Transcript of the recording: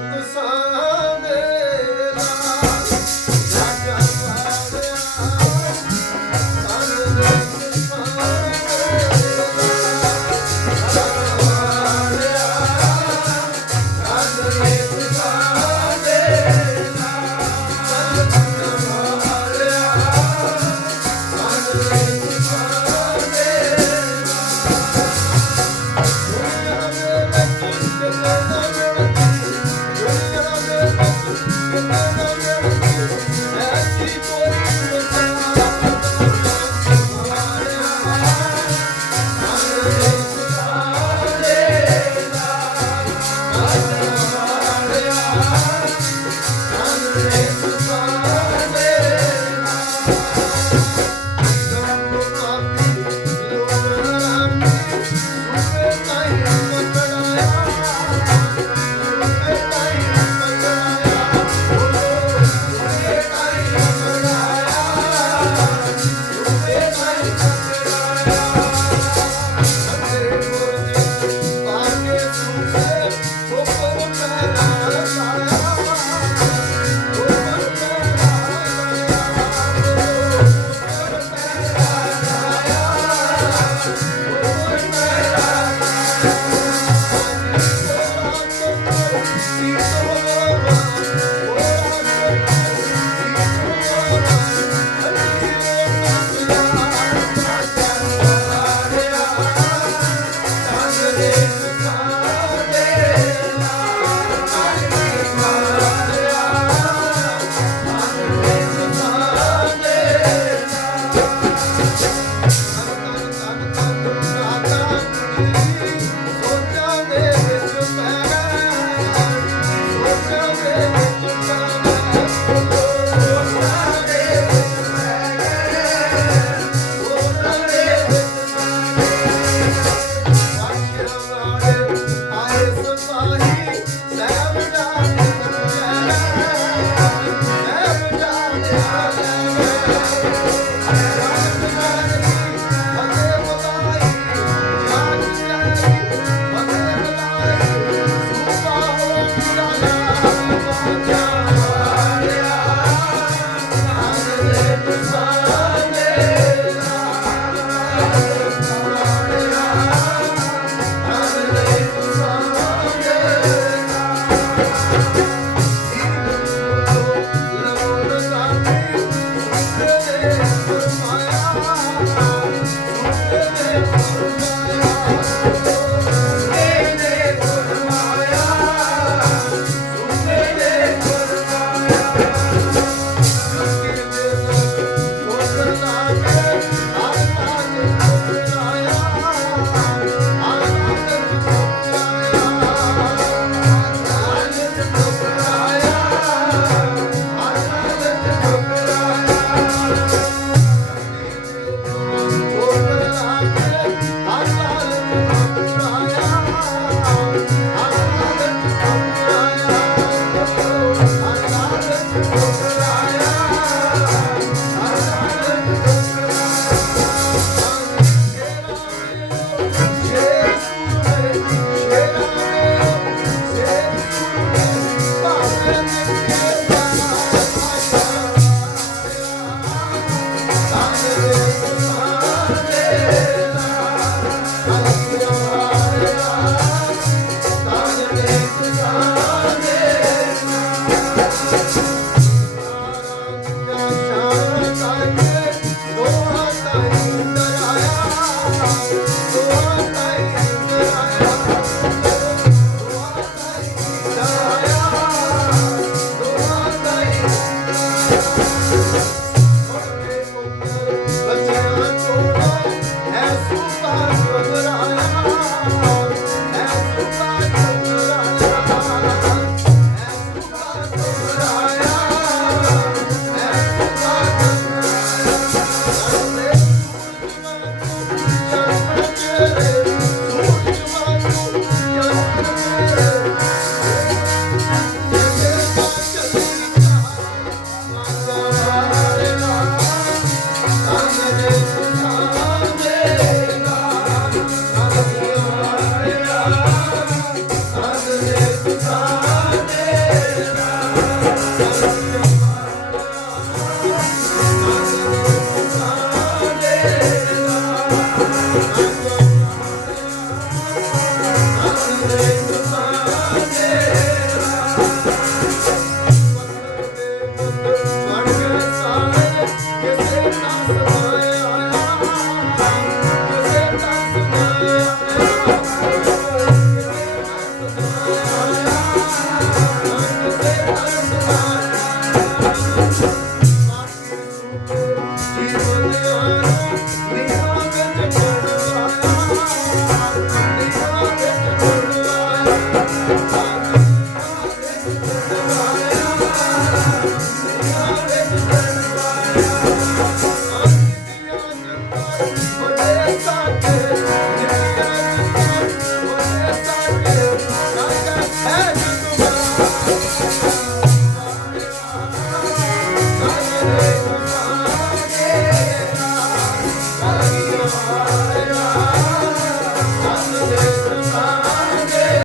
The sun.